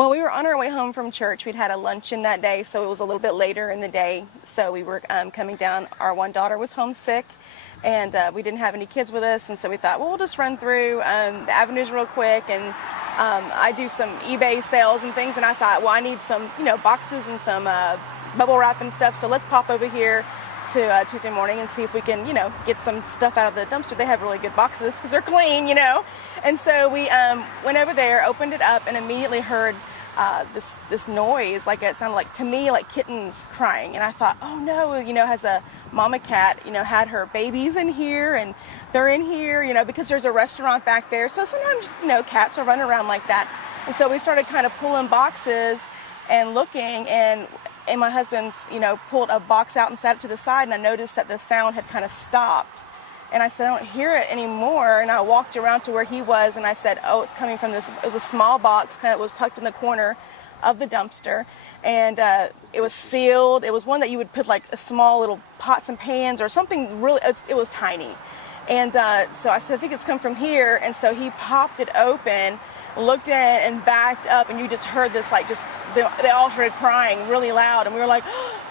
Well, we were on our way home from church. We'd had a luncheon that day, so it was a little bit later in the day. So we were coming down. Our one daughter was homesick, and we didn't have any kids with us, and so we thought, well, we'll just run through the avenues real quick. And I do some eBay sales and things, and I thought, well, I need some, boxes and some bubble wrap and stuff. So let's pop over here to Tuesday morning and see if we can, get some stuff out of the dumpster. They have really good boxes because they're clean, And so we went over there, opened it up, and immediately heard this noise. Like it sounded like, to me, like kittens crying. And I thought, oh no, has a mama cat, had her babies in here, and they're in here, because there's a restaurant back there. So sometimes, cats will run around like that. And so we started kind of pulling boxes and looking, and my husband, pulled a box out and sat it to the side, and I noticed that the sound had kind of stopped. And I said, I don't hear it anymore. And I walked around to where he was, and I said, oh, it's coming from this. It was a small box, kind of was tucked in the corner of the dumpster. And it was sealed. It was one that you would put like a small little pots and pans or something really, it was tiny. And so I said, I think it's come from here. And so he popped it open, looked in and backed up, and you just heard this, like, just they all started crying really loud, and we were like,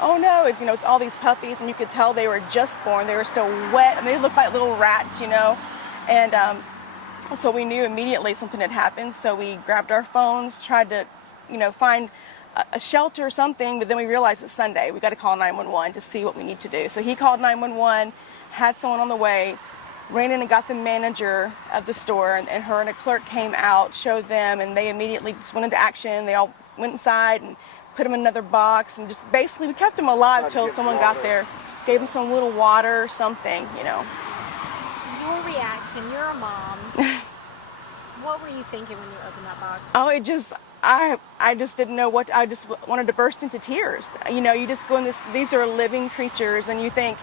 oh no, it's all these puppies, and you could tell they were just born. They were still wet, and they looked like little rats, and so we knew immediately something had happened. So we grabbed our phones, tried to find a shelter or something, but then we realized it's Sunday. We got to call 911 to see what we need to do. So he called 911, had someone on the way, ran in and got the manager of the store, and her and a clerk came out, showed them, and they immediately just went into action. They all went inside and put him in another box, and just basically we kept him alive until someone got there, gave him some little water or something, Your reaction, you're a mom. What were you thinking when you opened that box? Oh, I just didn't know what, I just wanted to burst into tears. You just go in this, these are living creatures, and you think,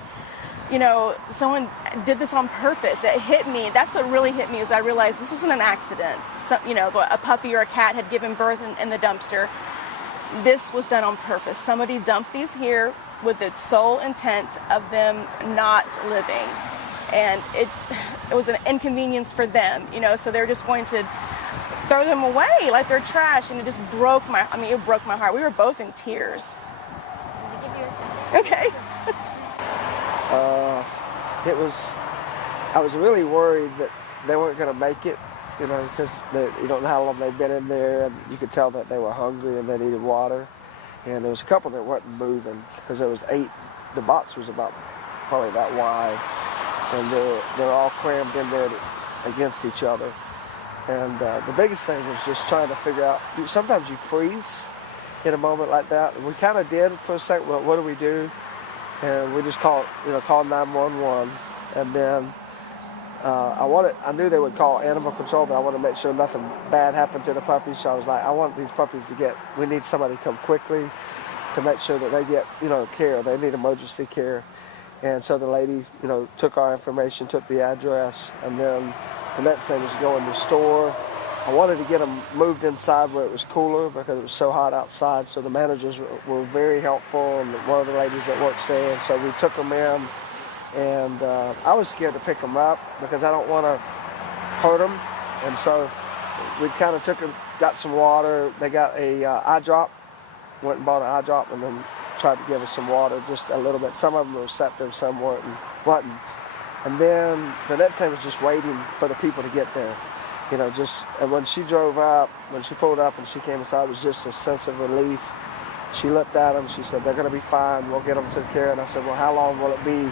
someone did this on purpose. It hit me. That's what really hit me, is I realized this wasn't an accident. So, a puppy or a cat had given birth in the dumpster. This was done on purpose. Somebody dumped these here with the sole intent of them not living. And it was an inconvenience for them, so they're just going to throw them away like they're trash. And it just broke my heart. We were both in tears. Let me give you a second. Okay. I was really worried that they weren't going to make it, because you don't know how long they've been in there, and you could tell that they were hungry and they needed water. And there was a couple that weren't moving, because there was 8. The box was probably that wide, and they're all crammed in there against each other. And the biggest thing was just trying to figure out. Sometimes you freeze in a moment like that, and we kind of did for a second. Well, what do we do? And we just called 911, and then I knew they would call animal control, but I wanted to make sure nothing bad happened to the puppies. So I was like, I want these puppies we need somebody to come quickly to make sure that they get, care. They need emergency care. And so the lady, took our information, took the address, and then the next thing was to go in the store. I wanted to get them moved inside where it was cooler because it was so hot outside. So the managers were very helpful, and one of the ladies that works there. And so we took them in, and I was scared to pick them up because I don't want to hurt them. And so we kind of took them, got some water. They got a eye drop, went and bought an eye drop, and then tried to give us some water, just a little bit. Some of them were receptive, some wasn't. And then the next thing was just waiting for the people to get there. And when she drove up, when she pulled up and she came inside, it was just a sense of relief. She looked at them, she said, they're going to be fine, we'll get them to the care. And I said, well, how long will it be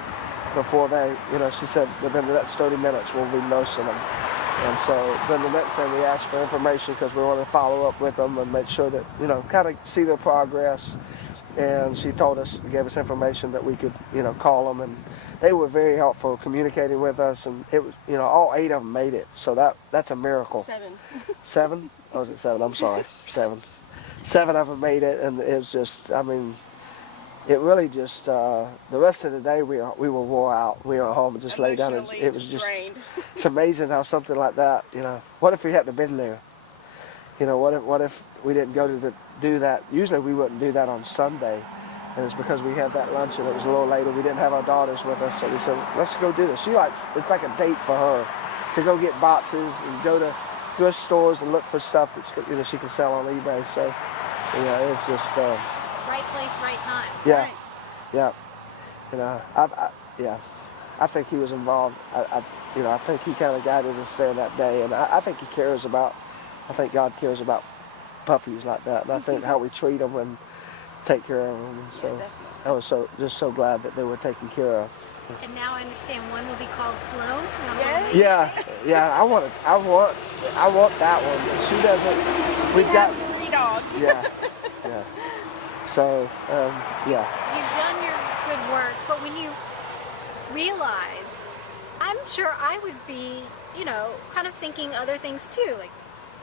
before they, she said, within the next 30 minutes, we'll be nursing them. And so then the next thing we asked for information because we wanted to follow up with them and make sure that, kind of see their progress. And she told us, gave us information that we could, call them, and they were very helpful communicating with us, and it was, all 8 of them made it. So that's a miracle. 7. 7? Oh, was it 7? I'm sorry. 7. 7 of them made it, and it was just, it really just, the rest of the day we were wore out. We were at home and just lay down. It was just, it's amazing how something like that, what if we hadn't been there? What if we didn't go to do that? Usually we wouldn't do that on Sunday. And it was because we had that lunch and it was a little later. We didn't have our daughters with us, so we said, let's go do this. It's like a date for her to go get boxes and go to thrift stores and look for stuff that's she can sell on eBay. So it's just Right place, right time. yeah, Right. yeah. I think he was involved. I think he kind of guided us there that day, and I think he cares about. I think God cares about puppies like that, and I think how we treat them and take care of them. And so definitely. I was so glad that they were taken care of. And now I understand one will be called Sloan. So I'm Yes. amazing. Yeah. I want that one. She doesn't. We've got. 3 dogs. Yeah. So yeah. You've done your good work, but when you realized, I'm sure I would be, kind of thinking other things too, like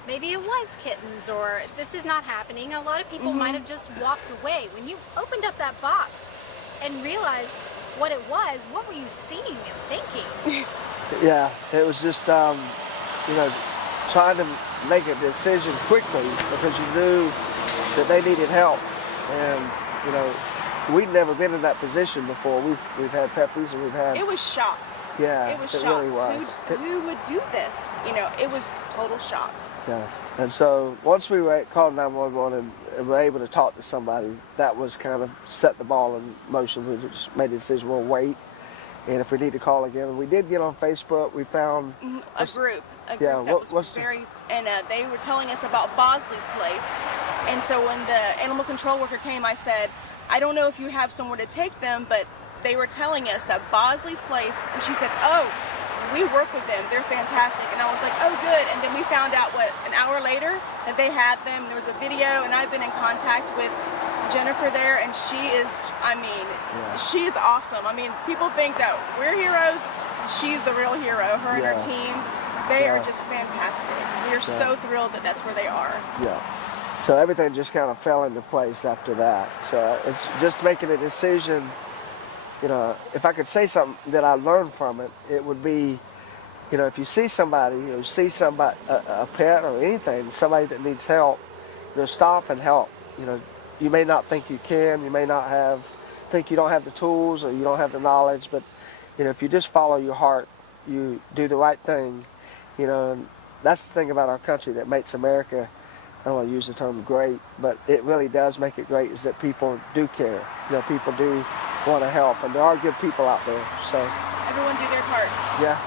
maybe it was kittens or this is not happening. A lot of people might have just walked away. When you opened up that box and realized what it was, what were you seeing and thinking? Yeah, it was just trying to make a decision quickly because you knew that they needed help, and we'd never been in that position before. We've had puppies and we've had. It was shock. Yeah, It was it shock. really was. Who would do this? It was total shock. Yeah, and so once we called 911 and were able to talk to somebody, that was kind of set the ball in motion. We just made the decision, we'll wait, and if we need to call again. We did get on Facebook. We found A group yeah, that what's was and they were telling us about Bosley's place. And so when the animal control worker came, I said, I don't know if you have somewhere to take them, but they were telling us that Bosley's place, and she said, oh, we work with them, they're fantastic. And I was like, oh good. And then we found out an hour later that they had them. There was a video, and I've been in contact with Jennifer there, and she is awesome. I mean, people think that we're heroes. She's the real hero. Her and her team, they are just fantastic. We are so thrilled that that's where they are. Yeah. So everything just kind of fell into place after that. So it's just making a decision. If I could say something that I learned from it, it would be, if you see somebody, a pet or anything, somebody that needs help, stop and help. You may not think you can, you may not think you don't have the tools or you don't have the knowledge, but, if you just follow your heart, you do the right thing, and that's the thing about our country that makes America, I don't want to use the term great, but it really does make it great, is that people do care. People do want to help, and there are good people out there. So Everyone do their part. yeah.